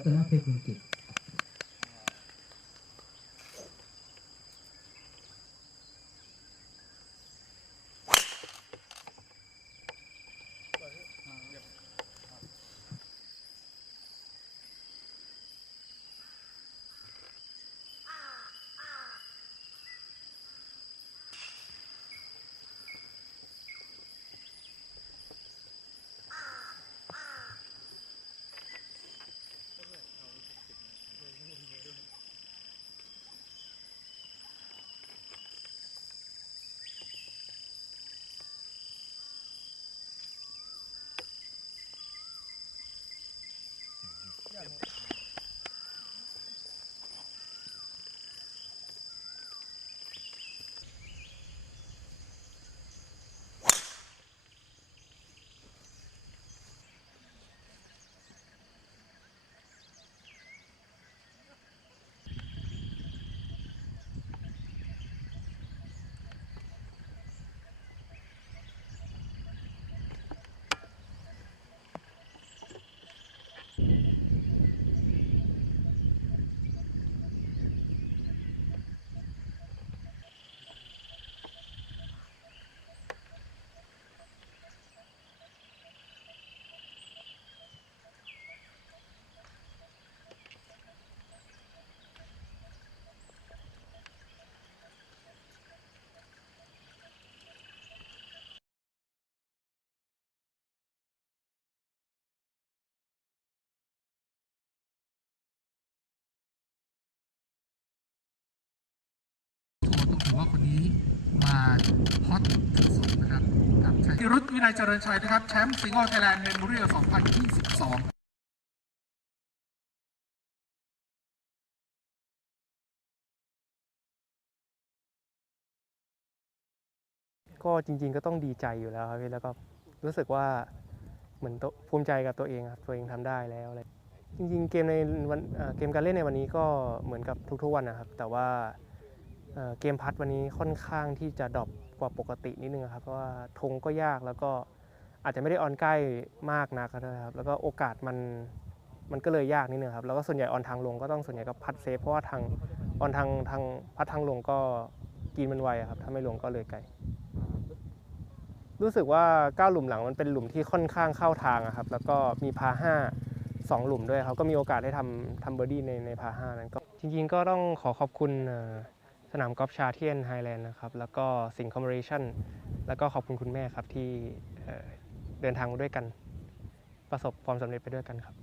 Ratanapekuti. มาฮอตสุดนะครับกับชัยรุตวินัยเจริญชัยนะครับ แชมป์สิงห์ออไทยแลนด์เมมโมเรียล2022ก็จริง ๆ ก็ต้องดีใจอยู่แล้วครับพี่แล้วก็รู้สึกว่าเหมือนตัวภูมิใจกับตัวเองครับตัวเองทำได้แล้วอะไรจริง ๆ เกมในวันเกมการเล่นในวันนี้ก็เหมือนกับทุกๆวันนะครับ แต่ว่า เกมพัดวันนี้ค่อนข้างที่จะดรอปกว่าปกตินิดนึงครับเพราะว่าธงก็ยากแล้วก็อาจจะไม่ได้ออนใกล้มากนักนะครับ แล้วก็โอกาสมันมันก็เลยยากนิดนึงครับแล้วก็ส่วนใหญ่ออนทางลงก็ต้องส่วนใหญ่ก็พัดเซฟเพราะว่าทางออนทางทางพัดทางลงก็กินมันไวครับถ้าไม่ลงก็เลยไกลรู้สึกว่าก้าวหลุมหลังมันเป็นหลุมที่ค่อนข้างเข้าทางครับ แล้วก็มีพาห้าสองหลุมด้วยครับก็มีโอกาสได้ทำทำเบอร์ดี้ในในพาห้านั้นก็จริงๆก็ต้องขอขอบคุณ สนามกอล์ฟชาเทียนไฮแลนด์นะครับ แล้วก็สิงคอมเมอเรชั่น แล้วก็ขอบคุณคุณแม่ครับที่เอ่อเดินทางมาด้วยกัน ประสบความสำเร็จไปด้วยกันครับ